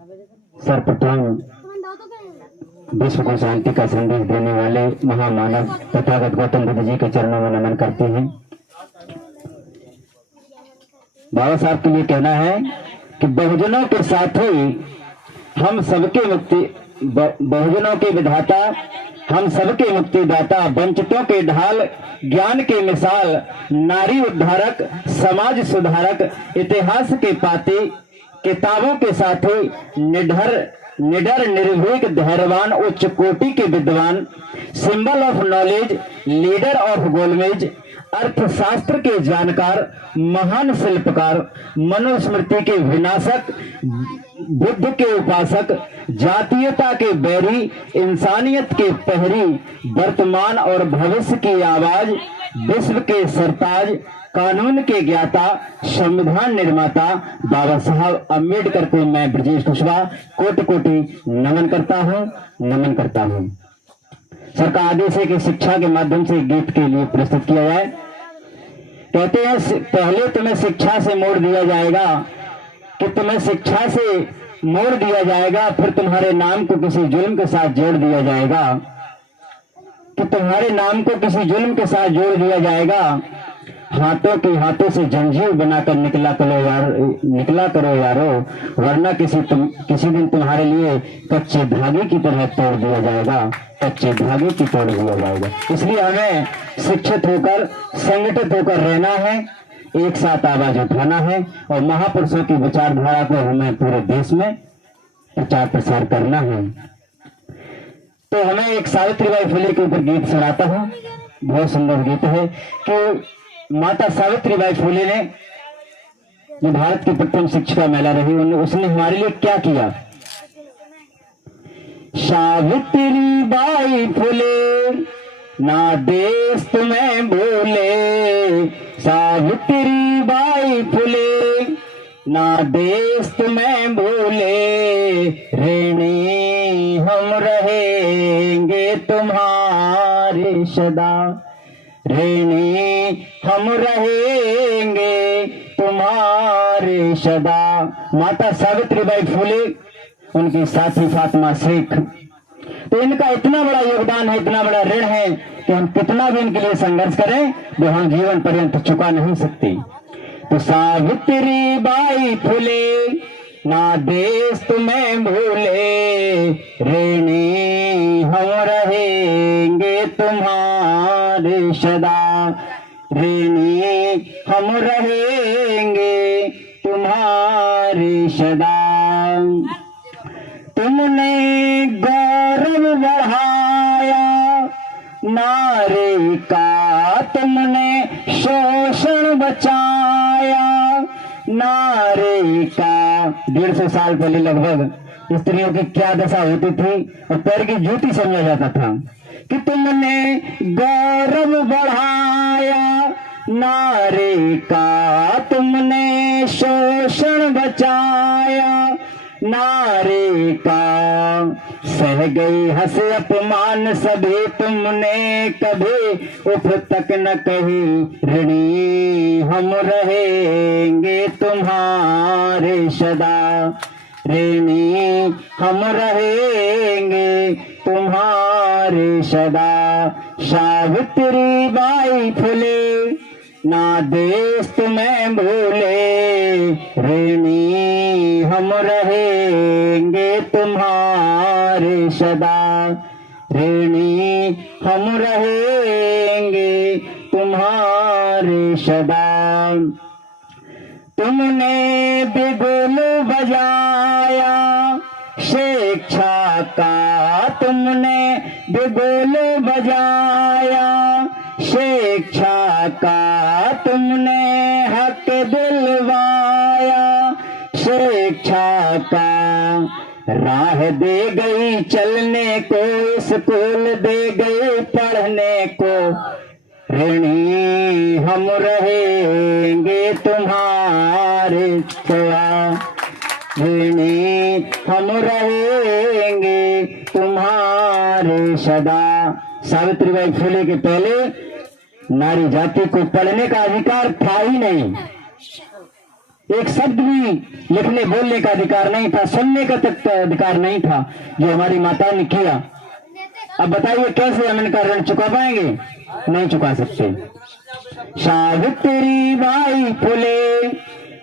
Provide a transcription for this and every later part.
सर्वप्रथम विश्व को शांति का संदेश देने वाले महामानव तथागत गौतम बुद्ध जी के चरणों में नमन करते हैं। बाबा साहब के लिए कहना है कि बहुजनों के साथ ही हम सबके मुक्ति, बहुजनों के विधाता हम सबके मुक्तिदाता, वंचितों के ढाल, ज्ञान के मिसाल, नारी उद्धारक, समाज सुधारक, इतिहास के पाती, किताबों के साथी, निडर निर्भीक धैर्यवान, उच्च कोटि के विद्वान, symbol of knowledge, leader of गोलमेज, अर्थशास्त्र के जानकार, महान शिल्पकार, मनुस्मृति के विनाशक, बुद्ध के उपासक, जातीयता के बैरी, इंसानियत के पहरी, वर्तमान और भविष्य की आवाज, विश्व के सरताज, कानून के ज्ञाता, संविधान निर्माता बाबा साहब अम्बेडकर को मैं ब्रजेश कुशवाहा कोटि कोटि नमन करता हूँ। सर का आदेश है कि शिक्षा के माध्यम से गीत के लिए प्रस्तुत किया जाए। कहते हैं पहले तुम्हें शिक्षा से मोड़ दिया जाएगा, कि तुम्हें शिक्षा से मोड़ दिया जाएगा, फिर तुम्हारे नाम को किसी जुल्म के साथ जोड़ दिया जाएगा, कि तुम्हारे नाम को किसी जुल्म के साथ जोड़ दिया जाएगा। हाथों से जंजीर बनाकर निकला करो यारो, वरना किसी दिन तुम्हारे लिए कच्चे धागे की तरह तोड़ दिया जाएगा, इसलिए हमें शिक्षित होकर, संगठित होकर रहना है, एक साथ आवाज उठाना है और महापुरुषों की विचारधारा को हमें पूरे देश में प्रचार प्रसार करना है। तो हमें एक सावित्रीबाई फुले के ऊपर गीत सुनाता हूँ। बहुत सुंदर गीत है कि माता सावित्रीबाई फुले ने, जो भारत की प्रथम शिक्षिका महिला रही, उसने हमारे लिए क्या किया। सावित्रीबाई फुले ना देश तुम्हें भूले, सावित्रीबाई फुले ना देश तुम्हें भूले, ऋणी हम रहेंगे तुम्हारे सदा, ऋणी हम रहेंगे तुम्हारे सदा। माता सावित्रीबाई फुले, उनकी साथी फातिमा शेख, तो इनका इतना बड़ा योगदान है, इतना बड़ा ऋण है कि हम कितना भी इनके लिए संघर्ष करें वो हम जीवन पर्यंत चुका नहीं सकते। तो सावित्रीबाई फुले ना देश तुम्हें भूले, ऋणी हम रहेंगे तुम्हारे सदा, ऋणी हम रहेंगे तुम्हारे सदा। तुमने गौरव बढ़ाया नारी का, तुमने शोषण बचाया नारी का। 150 साल पहले लगभग स्त्रियों की क्या दशा होती थी और पैर की जूती समझा जाता था, कि तुमने गौरव बढ़ाया नारी का, तुमने शोषण बचाया नारी का। सह गई हंस अपमान सभी तुमने कभी उफ तक न कही, ऋणी हम रहेंगे तुम्हारे सदा, ऋणी हम रहेंगे तुम्हारे सदा। सावित्रीबाई फुले ना देश तुम्हें भूले, ऋणी हम रहेंगे तुम्हारे सदा, ऋणी हम रहेंगे तुम्हारे सदा। तुमने बिगुल बजाया शिक्षा का, तुमने बिगुल बजाया शिक्षा का, तुमने हक दिलवाया शिक्षा का। राह दे गई चलने को, स्कूल दे गई पढ़ने को, ऋणी हम रहेंगे तुम्हारे सदा, ऋणी हम रहेंगे तुम्हारे सदा। सावित्रीबाई फुले के पहले नारी जाति को पढ़ने का अधिकार था ही नहीं, एक शब्द भी लिखने बोलने का अधिकार नहीं था, सुनने का तक अधिकार नहीं था, जो हमारी माताओं ने किया। अब बताइए कैसे हम इनका ऋण चुका पाएंगे? नहीं चुका सकते। सावित्री बाई फुले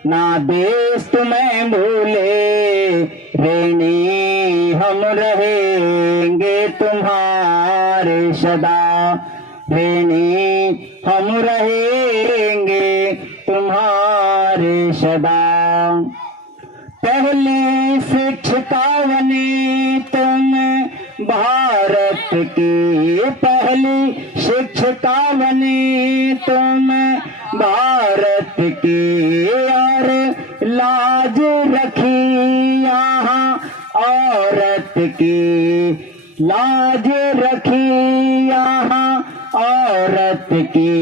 ना देश तुम्हें भूले, ऋणी हम रहेंगे तुम्हारे सदा, ऋणी हम रहेंगे तुम्हारे सदा। पहली शिक्षिका बनी तुम भारत की, पहली शिक्षिका बनी तुम भारत की, और लाज रखी यहाँ औरत की, लाज रखी यहाँ औरत की।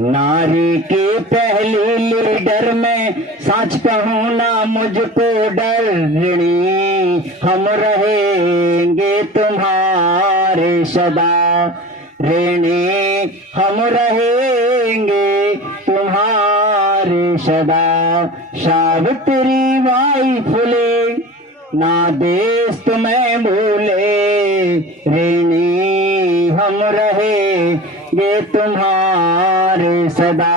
नारी की पहली लीडर में सच कहूँ ना मुझको डर, ऋणी हम रहेंगे तुम्हारे सदा, ऋणी हम रहेंगे तुम्हारे सदा। सावित्री बाई फुले ना देश तुम्हें भूले, ऋणी हम रहेंगे तुम्हारे सदा,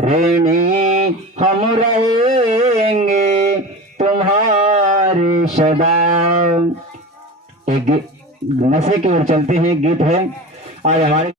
ऋणी हम रहेंगे तुम्हारे सदा। एक नशे की ओर चलते हैं, गीत है आज हमारे